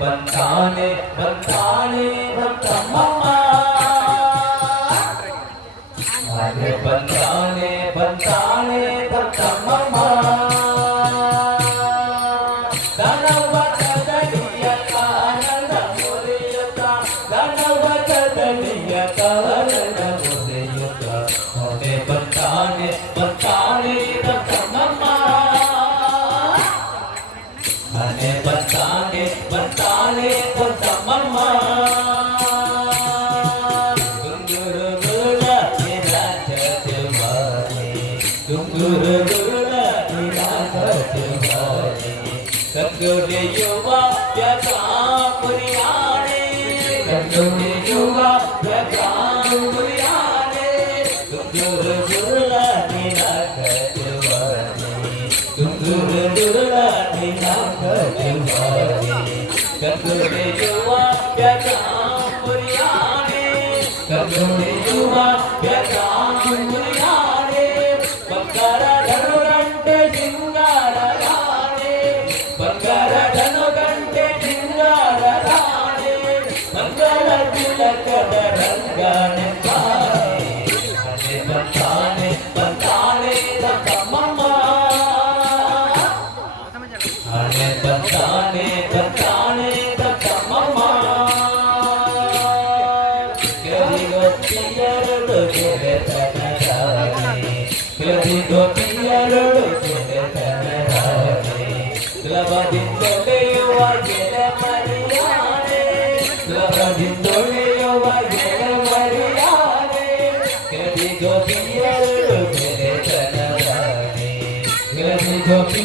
ಬಂದಾನೆ ಬಂದಾನೆ युवा त्याचा पर्याने कटोरे युवा त्याचा पर्याने दुर दुरला निरा दुर दुरला निरा कटोरे युवा त्याचा पर्याने युवा దత్తానే దత్తానే దత్తమ్మ గదిగొచ్చి ఎరడు చెబెతనరాని గదిగొచ్చి ఎరడు చెబెతనరాని లబదిందొలియువ గెల మరియానే. లబదిందొలియువ గెల మరియానే. గదిగొచ్చి ఎరడు చెబెతనరాని గదిగొచ్చి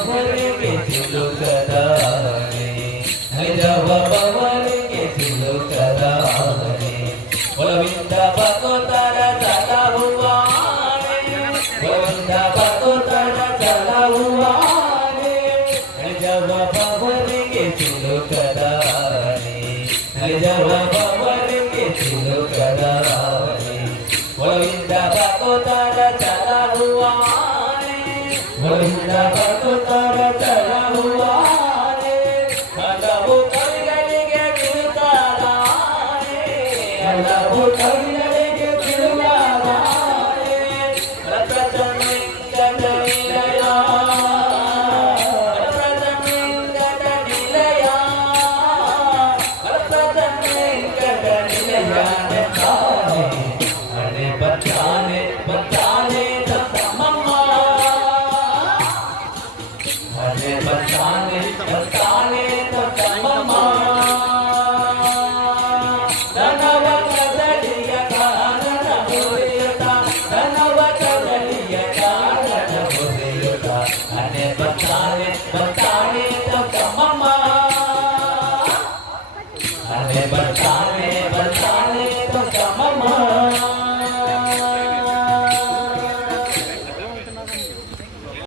Obrigado. अरे बता